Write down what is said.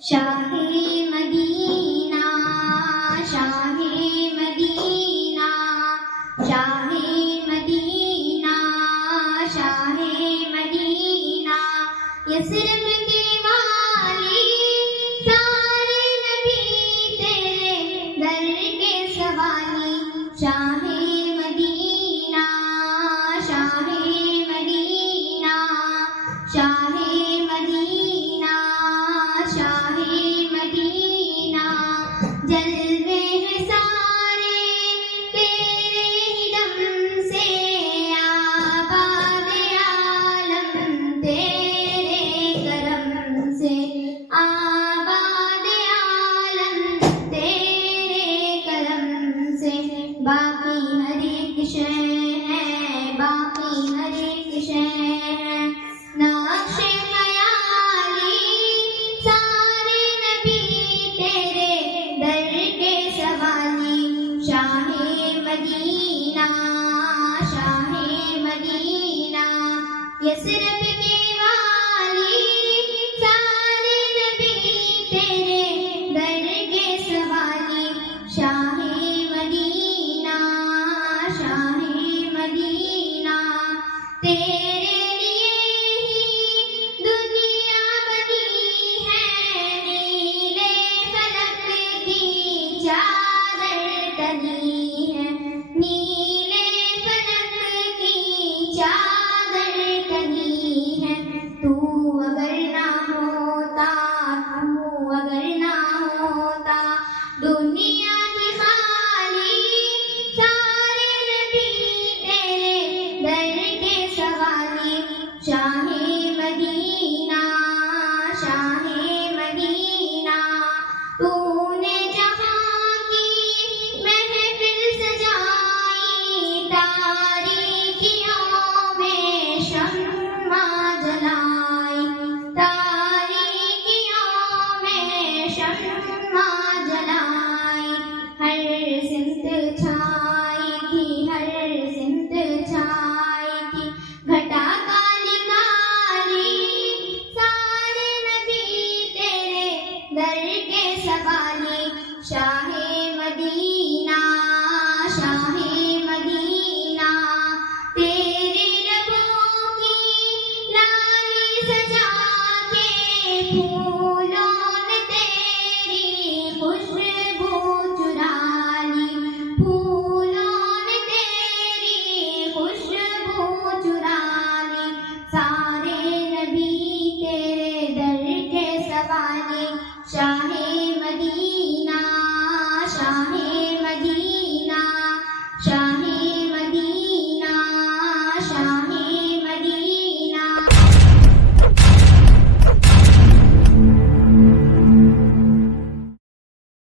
Shah Medina, शाहे Medina, शाहे Medina, शाहे मदीना, यसरब के वाली सारे नबी तेरे दर के सवाली। शाहे मदीना, शाहे मदीना, शाहे मदीना, शाहे मदीना, जलवे हैं सारे तेरे ही दम से, आबाद आलम तेरे करम से, आबाद आलम तेरे करम से। बाकी हर एक शय है, बाकी हर एक शय है, नक्शे ख़याली सारे नबी तेरे दर के सवाली। शाहे मदीना, शाहे मदीना, यसरब के वाली सारे नबी तेरे दर के सवाली। शाहे मदीना, शाहे मदीना, तेरे लिए ही दुनिया बनी है, नीले फलक की चादर तनी है, नीले फलक की चादर तनी है। तू अगर ना होता, तू अगर ना होता, दुनिया की खाली सारे नबी तेरे दर के सवाली। शाहे मदीना, शाहे मदीना, तूने जहाँ की महफिल सजाई, तारीकियों में शम्मा जलाई, तारीकियों में शम्मा जलाई। हर सिमत छाई थी, हर सिमत छाई थी, घटा काली काली सारे नबी तेरे दर के सवाली। शाहे मदीना, शाहे मदीना, तेरे लबों की लाली सजा के, फूलों ने तेरी खुशबू चुरा ली, फूलों ने तेरी खुशबू चुरा ली। सारे नबी तेरे दर के सवाली। शाहे मदीना, शाहे मदीना, शाहे मदीना, शाहे